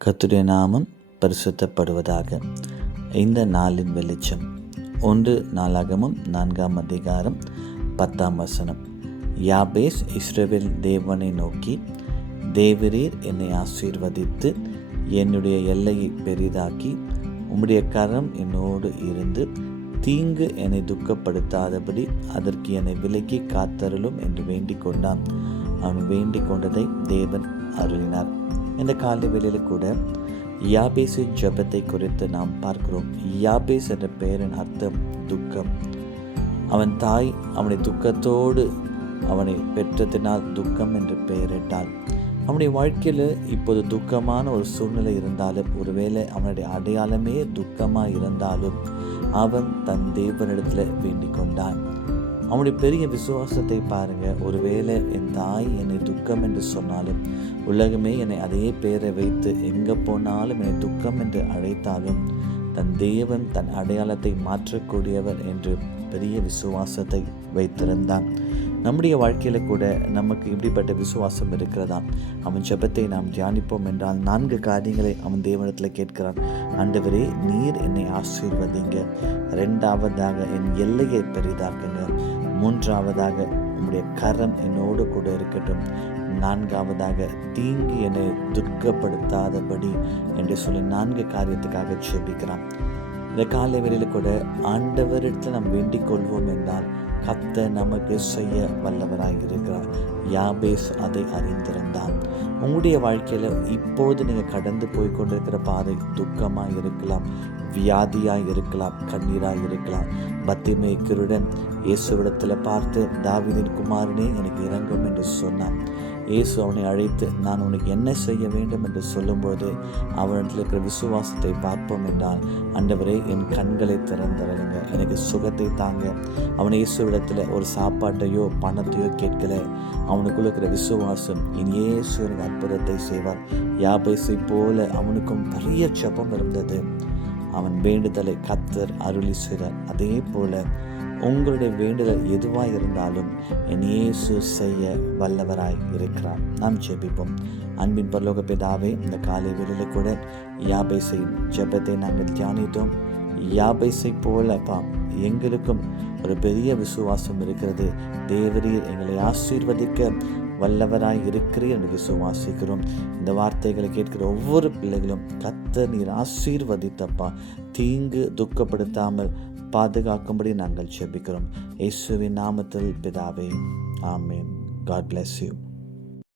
கர்த்தருடைய நாமம் பரிசுத்தப்படுவதாக. இந்த நாளின் வெளிச்சம் 1 நாளாகமம் 4ஆம் அதிகாரம் 10ஆம் வசனம். யாபேஸ் இஸ்ரவேல் தேவனை நோக்கி, தேவரீர் என்னை ஆசீர்வதித்து என்னுடைய எல்லையை பெரிதாக்கி உம்முடைய கரம் என்னோடு இருந்து தீங்கு என்னை துக்கப்படுத்தாதபடி அதற்கு என்னை விலக்கி காத்தருளும் என்று வேண்டிக் கொண்டான். அவன் வேண்டிக் கொண்டதை தேவன் அருளினார். இந்த காலை வேளையில் கூட யாபேசு ஜெபத்தை குறித்து நாம் பார்க்கிறோம். யாபேஸ் என்ற பெயரின் அர்த்தம் துக்கம். அவன் தாய் அவனை துக்கத்தோடு அவனை பெற்றதினால் துக்கம் என்று பெயரிட்டாள். அவனுடைய வாழ்க்கையில் இப்போது துக்கமான ஒரு சூழ்நிலை இருந்தாலும், ஒருவேளை அவனுடைய அடையாளமே துக்கமாக இருந்தாலும் அவன் தன் தேவனிடத்தில் வேண்டிக் கொண்டான். அவனுடைய பெரிய விசுவாசத்தை பாருங்க. ஒருவேளை என் தாய் என்னை துக்கம் என்று சொன்னாலும், உலகமே என்னை அதே பெயரை வைத்து எங்கே போனாலும் என்னை துக்கம் என்று அழைத்தாலும், தன் தேவன் தன் அடையாளத்தை மாற்றக்கூடியவர் என்று பெரிய விசுவாசத்தை வைத்திருந்தான். நம்முடைய வாழ்க்கையில் கூட நமக்கு இப்படிப்பட்ட விசுவாசம் இருக்கிறதா? அவன் ஜெபத்தை நாம் தியானிப்போம் என்றால் 4 காரியங்களை அவன் தேவனிடத்தில் கேட்கிறான். ஆண்டவரே, நீர் என்னை ஆசீர்வதிங்க. 2ஆவதாக என் எல்லையை பெரிதாக்குங்க. 3ஆவதாக உம்முடைய கரம் என்னோடு கூட இருக்கட்டும். 4ஆவதாக தீங்கு என்னை துக்கப்படுத்தாதபடி என்று சொல்லி 4 காரியத்துக்காக ஜெபிக்கிறான். இந்த காலை வேளையில் கூட ஆண்டவரிடத்தில் நாம் வேண்டிக் கொள்வோம் என்றால் கர்த்தர் நமக்கு செய்ய வல்லவராக இருக்கிறார். யாபேஸ் அதை அறிந்திருந்தான். உங்களுடைய வாழ்க்கையில் இப்போது நீங்கள் கடந்து போய் கொண்டிருக்கிற பாதை துக்கமாக இருக்கலாம், வியாதியாக இருக்கலாம், கண்ணீராக இருக்கலாம். பத்திமை கிருடன் இயேசுவிடத்தில் பார்த்து, தாவீதின் குமாரனே எனக்கு இரங்கும் என்று சொன்னான். இயேசு அவனை அழைத்து, நான் உனக்கு என்ன செய்ய வேண்டும் என்று சொல்லும்போது அவனிடத்தில் இருக்கிற விசுவாசத்தை பார்ப்போம் என்றால், ஆண்டவரே என் கண்களை திறந்தருளுங்க, எனக்கு சுகத்தை தாங்க. அவனை இயேசுவிடத்தில் ஒரு சாப்பாட்டையோ பணத்தையோ கேட்கல. அவனுக்குள்ள இருக்கிற விசுவாசம், இனி இயேசு எனக்கு அற்புதத்தை செய்வார். யாபேசை போல அவனுக்கும் பெரிய ஜெபம் இருந்தது. அவன் வேண்டுதலை கர்த்தர் அருளி செய்தார். அதே போல உங்களுடைய வேண்டுதல் எதுவாக இருந்தாலும் என் இயேசு செய்ய வல்லவராய் இருக்கிறார். நாம் ஜெபிப்போம். அன்பின் பரலோக பிதாவே, இந்த காலை வேளையில் கூட யாபேசை ஜெபத்தை நாங்கள் தியானித்தோம். யாபேசை போலப்பா எங்களுக்கும் ஒரு பெரிய விசுவாசம் இருக்கிறது. தேவரீர் எங்களை ஆசீர்வதிக்க வல்லவராய் இருக்கிறீர் என்று விசுவாசிக்கிறோம். இந்த வார்த்தைகளை கேட்கிற ஒவ்வொரு பிள்ளைகளும் கர்த்தர் நீர் ஆசீர்வதித்தப்பா, தீங்கு துக்கப்படுத்தாமல் பாதுகாக்கும்படி நாங்கள் ஜெபிக்கிறோம். இயேசுவின் நாமத்தில் பிதாவே, ஆமென். God bless you.